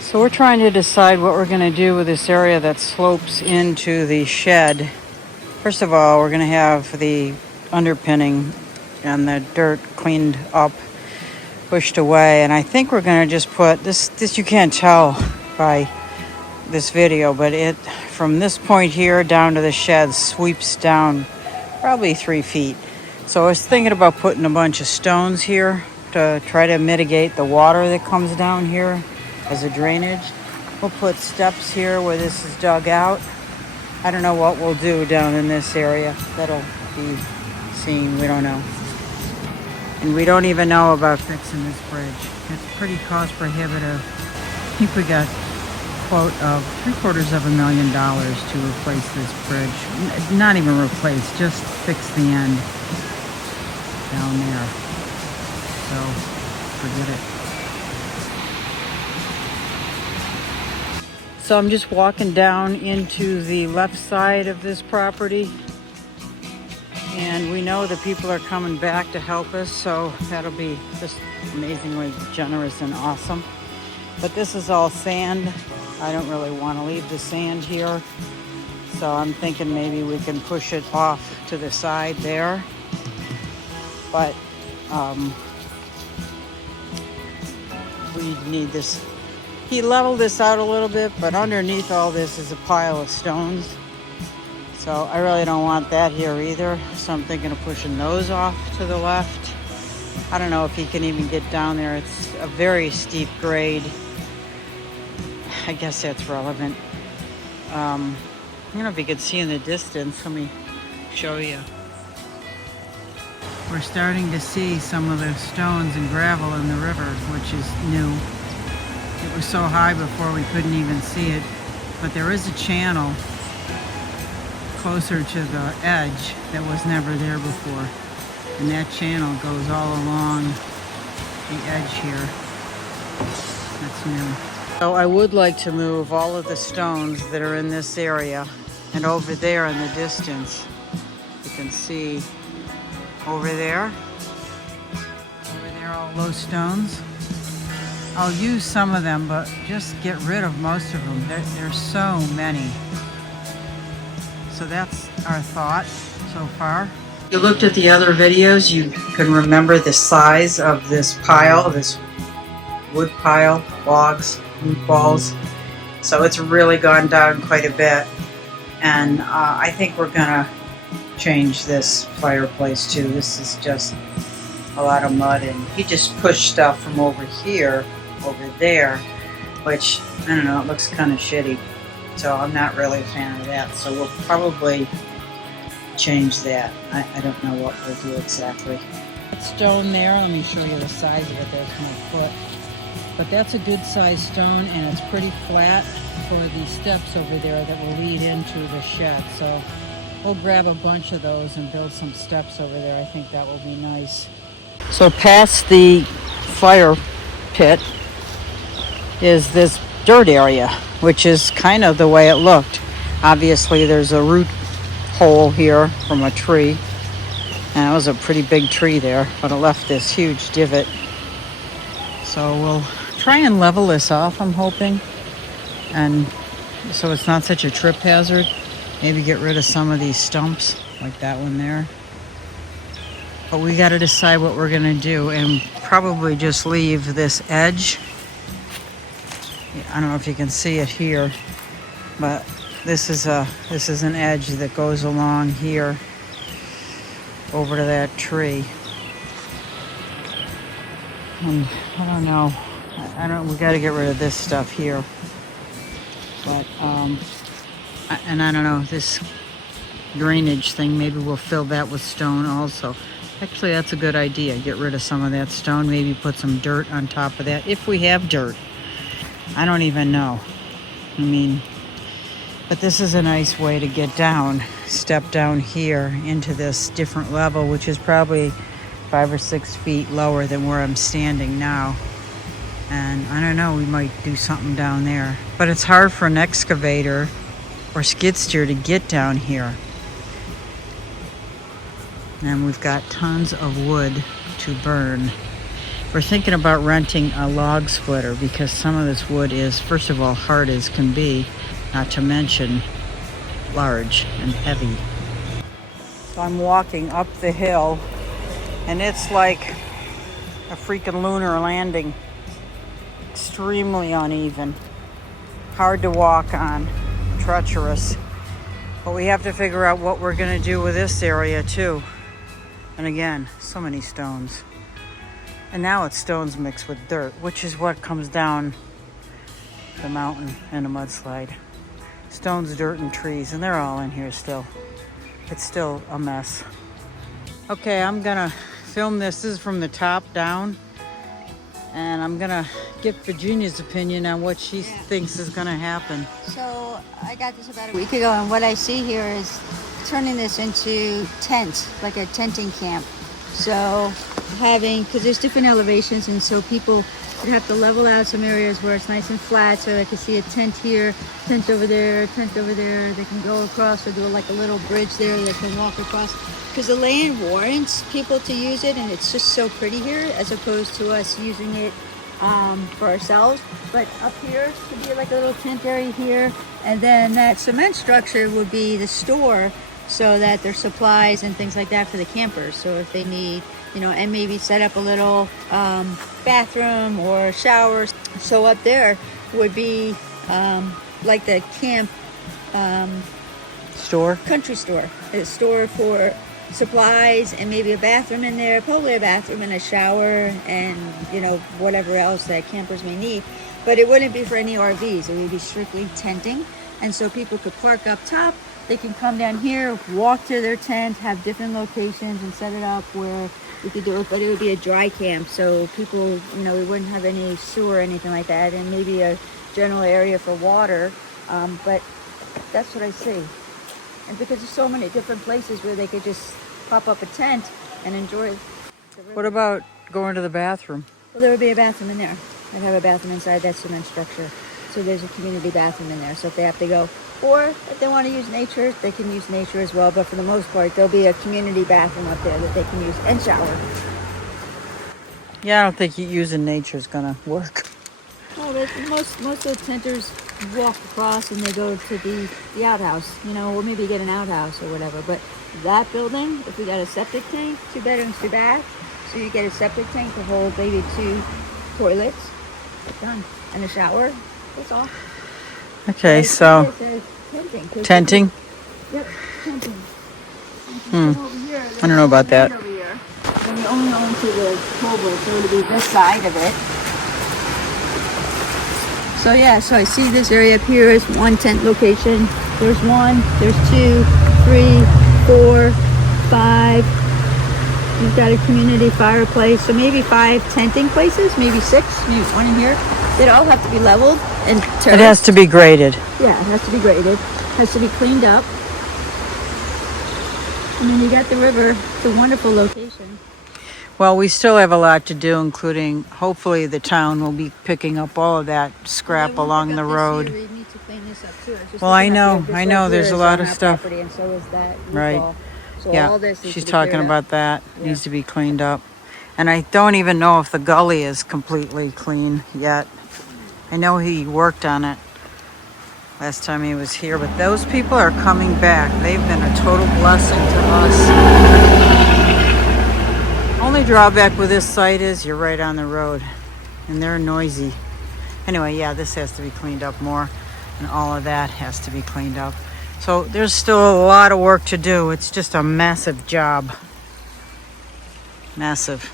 So we're trying to decide what we're going to do with this area that slopes into the shed. First of all, we're going to have the underpinning and the dirt cleaned up, pushed away, and I think we're going to just put this you can't tell by this video, but it from this point here down to the shed sweeps down probably 3 feet. So I was thinking about putting a bunch of stones here to try to mitigate the water that comes down here as a drainage. We'll put steps here where this is dug out. I don't know what we'll do down in this area. That'll be seen. We don't know. And we don't even know about fixing this bridge. It's pretty cost prohibitive. I think we got a quote of $750,000 to replace this bridge. Not even replace, just fix the end down there. So forget it. So I'm just walking down into the left side of this property, and we know that people are coming back to help us, so that'll be just amazingly generous and awesome. But this is all sand. I don't really want to leave the sand here, so I'm thinking maybe we can push it off to the side there. But we need this. He leveled this out a little bit, but underneath all this is a pile of stones. So I really don't want that here either. So I'm thinking of pushing those off to the left. I don't know if he can even get down there. It's a very steep grade. I guess that's relevant. I don't know if you can see in the distance. Let me show you. We're starting to see some of the stones and gravel in the river, which is new. It was so high before we couldn't even see it, but there is a channel closer to the edge that was never there before, and that channel goes all along the edge here. That's new. So I would like to move all of the stones that are in this area, and over there in the distance you can see over there all those stones. I'll use some of them, but just get rid of most of them. There's so many. So that's our thought so far. If you looked at the other videos, you can remember the size of this pile, this wood pile, logs, wood balls. So it's really gone down quite a bit. And I think we're gonna change this fireplace too. This is just a lot of mud, and he just pushed stuff from over here over there, which I don't know, it looks kind of shitty, so I'm not really a fan of that. So we'll probably change that. I don't know what we'll do exactly. That stone there, let me show you the size of it. There's my foot, but that's a good sized stone, and it's pretty flat for the steps over there that will lead into the shed. So we'll grab a bunch of those and build some steps over there. I think that will be nice. So past the fire pit is this dirt area, which is kind of the way it looked. Obviously there's a root hole here from a tree, and it was a pretty big tree there, but it left this huge divot. So we'll try and level this off, I'm hoping, and so it's not such a trip hazard. Maybe get rid of some of these stumps like that one there. But we got to decide what we're going to do, and probably just leave this edge. I don't know if you can see it here, but this is an edge that goes along here over to that tree. And I don't know. We got to get rid of this stuff here. But and I don't know, this drainage thing, maybe we'll fill that with stone also. Actually, that's a good idea. Get rid of some of that stone, maybe put some dirt on top of that, if we have dirt. I don't even know. I mean, but this is a nice way to get down. Step down here into this different level, which is probably 5 or 6 feet lower than where I'm standing now. And I don't know, we might do something down there. But it's hard for an excavator or skid steer to get down here. And we've got tons of wood to burn. We're thinking about renting a log splitter because some of this wood is, first of all, hard as can be, not to mention large and heavy. So I'm walking up the hill and it's like a freaking lunar landing. Extremely uneven, hard to walk on, treacherous. But we have to figure out what we're gonna do with this area too. And again, so many stones. And now it's stones mixed with dirt, which is what comes down the mountain in a mudslide. Stones, dirt, and trees, and they're all in here still. It's still a mess. Okay, I'm gonna film this. This is from the top down. And I'm gonna get Virginia's opinion on what she thinks is gonna happen. So I got this about a week ago, and what I see here is turning this into tent, like a tenting camp. So because there's different elevations, and so people would have to level out some areas where it's nice and flat, so they can see a tent here, tent over there, tent over there. They can go across or do like a little bridge there they can walk across. Because the land warrants people to use it, and it's just so pretty here as opposed to us using it for ourselves. But up here could be like a little tent area here, and then that cement structure would be the store, so that there's supplies and things like that for the campers. So if they need, and maybe set up a little bathroom or shower. So up there would be like the camp Store? Country store. A store for supplies and maybe a bathroom in there, probably a bathroom and a shower and, whatever else that campers may need. But it wouldn't be for any RVs. It would be strictly tenting. And so people could park up top. They can come down here, walk to their tent, have different locations and set it up where we could do it. But it would be a dry camp. So people, we wouldn't have any sewer or anything like that. And maybe a general area for water. But that's what I see. And because there's so many different places where they could just pop up a tent and enjoy the river. What about going to the bathroom? Well, there would be a bathroom in there. They'd have a bathroom inside that cement structure. So there's a community bathroom in there. So if they have to go, or if they want to use nature, they can use nature as well. But for the most part, there'll be a community bathroom up there that they can use and shower. Yeah, I don't think using nature is gonna work. Well, most of the tenters walk across and they go to the outhouse, or maybe get an outhouse or whatever. But that building, if we got a septic tank, 2 bedrooms, 2 baths, so you get a septic tank to hold maybe 2 toilets, done, and a shower. That's all. Okay, so tenting. Yep, tenting. I don't know about that. Over here. And you only own to the towboat, so it'll be this side of it. So yeah, so I see this area up here is one tent location. There's 1, there's 2, 3, 4, 5. You've got a community fireplace, so maybe 5 tenting places, maybe 6, maybe 1 in here. They'd all have to be leveled and terraced. It has to be graded. Yeah, it has to be graded. It has to be cleaned up. And then you got the river. It's a wonderful location. Well, we still have a lot to do, including hopefully the town will be picking up all of that scrap along the road. We need to clean this up too. Well, I know. There's a lot of stuff. And so is that right. So yeah, all this she's talking about that. Yeah. Needs to be cleaned up. And I don't even know if the gully is completely clean yet. I know he worked on it last time he was here, but those people are coming back. They've been a total blessing to us. Only drawback with this site is you're right on the road and they're noisy. Anyway, yeah, this has to be cleaned up more and all of that has to be cleaned up. So there's still a lot of work to do. It's just a massive job. Massive.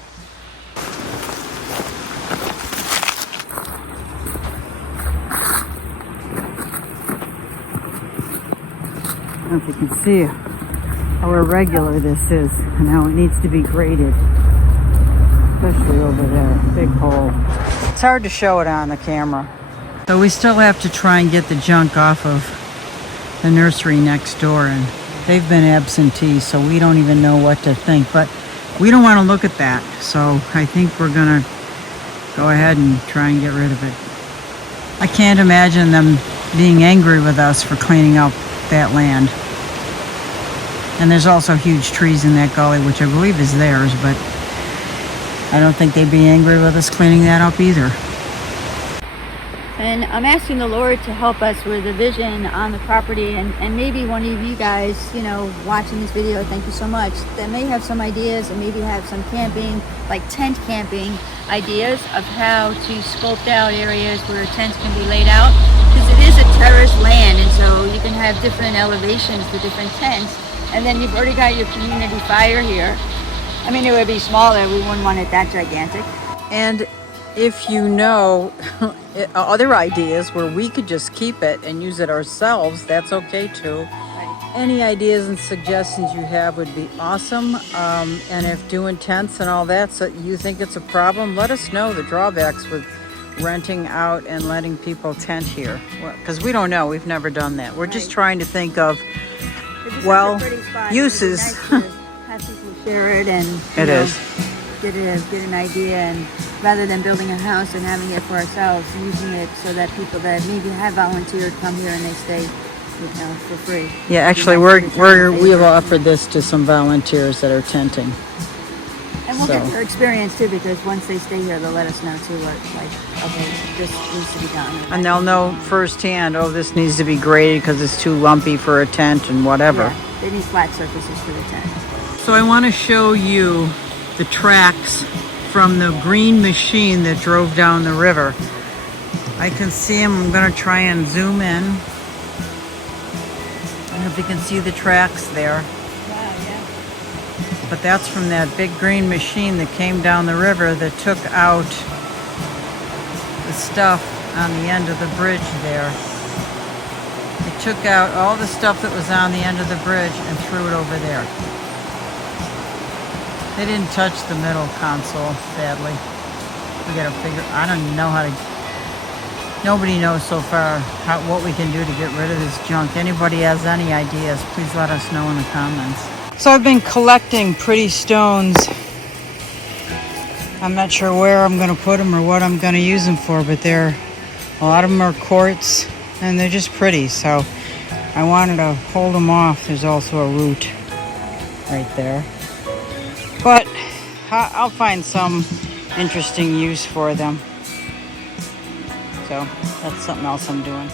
I don't know if you can see how irregular this is and how it needs to be graded. Especially over there, big hole. It's hard to show it on the camera. So we still have to try and get the junk off of the nursery next door, and they've been absentee, so we don't even know what to think. But we don't want to look at that, so I think we're gonna go ahead and try and get rid of it. I can't imagine them being angry with us for cleaning up that land. And there's also huge trees in that gully, which I believe is theirs, but I don't think they'd be angry with us cleaning that up either. And I'm asking the Lord to help us with a vision on the property, and maybe one of you guys, you know, watching this video, thank you so much, that may have some ideas and maybe have some camping, like tent camping ideas of how to sculpt out areas where tents can be laid out. Because it is a terraced land, and so you can have different elevations for different tents. And then you've already got your community fire here. I mean, it would be smaller. We wouldn't want it that gigantic. And if you know other ideas where we could just keep it and use it ourselves, that's okay too. Right. Any ideas and suggestions you have would be awesome. And if doing tents and all that, so you think it's a problem, let us know the drawbacks with renting out and letting people tent here. Because we don't know, we've never done that. We're just trying to think of, It's just well, such a pretty spot. uses. It would be nice to have people share it and It is. get an idea, and rather than building a house and having it for ourselves, using it so that people that maybe have volunteered come here and they stay, you know, for free. Yeah, actually, we've offered this to some volunteers that are tenting. And we'll get So. their experience too, because once they stay here, they'll let us know too what, like, okay, this needs to be done. And they'll know firsthand, oh, this needs to be graded because it's too lumpy for a tent and whatever. Yeah, they need flat surfaces for the tent. So I want to show you the tracks from the green machine that drove down the river. I can see them. I'm going to try and zoom in. I don't know if you can see the tracks there. Wow, yeah. But that's from that big green machine that came down the river that took out the stuff on the end of the bridge there. It took out all the stuff that was on the end of the bridge and threw it over there. They didn't touch the middle console, sadly. We gotta figure, I don't even know how to, nobody knows so far what we can do to get rid of this junk. Anybody has any ideas, please let us know in the comments. So I've been collecting pretty stones. I'm not sure where I'm gonna put them or what I'm gonna use them for, but a lot of them are quartz and they're just pretty. So I wanted to hold them off. There's also a root right there. But I'll find some interesting use for them. So that's something else I'm doing.